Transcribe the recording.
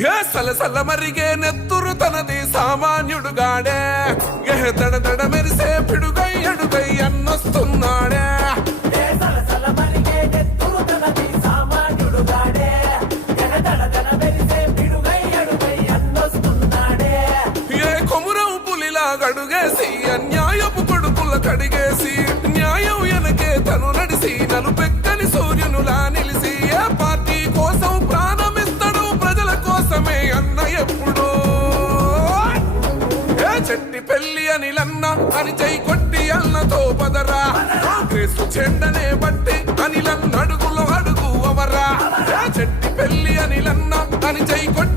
ఏ సలసల మరిగే నెత్తురు తనది సామాన్యుడుగాడే ఏ దడ దడ మెరిసే పిడుగై అడుగై అన్నొస్తున్నాడే ఏ కొమురం పులిలా గడుగేసి అన్యాయపు కొడుకుల కడిగేసి న్యాయం వెనకే తను నడిసి నలుపెక్కని సూర్యునులా నిలిసి ఏ పార్టీ కోసం ప్రాణమిస్తాడు ప్రజల కోసమే అన్న ఎప్పుడు ఏ చెట్టి పెళ్లి అనిలన్న అని చై కొట్టి అన్నతో పదరా కాంగ్రెస్ చెండనే బట్టి అనిలన్న అడుగులో అడుగు అవరా ఏ చెట్టి పెళ్లి అనిలన్న అని చై కొట్టి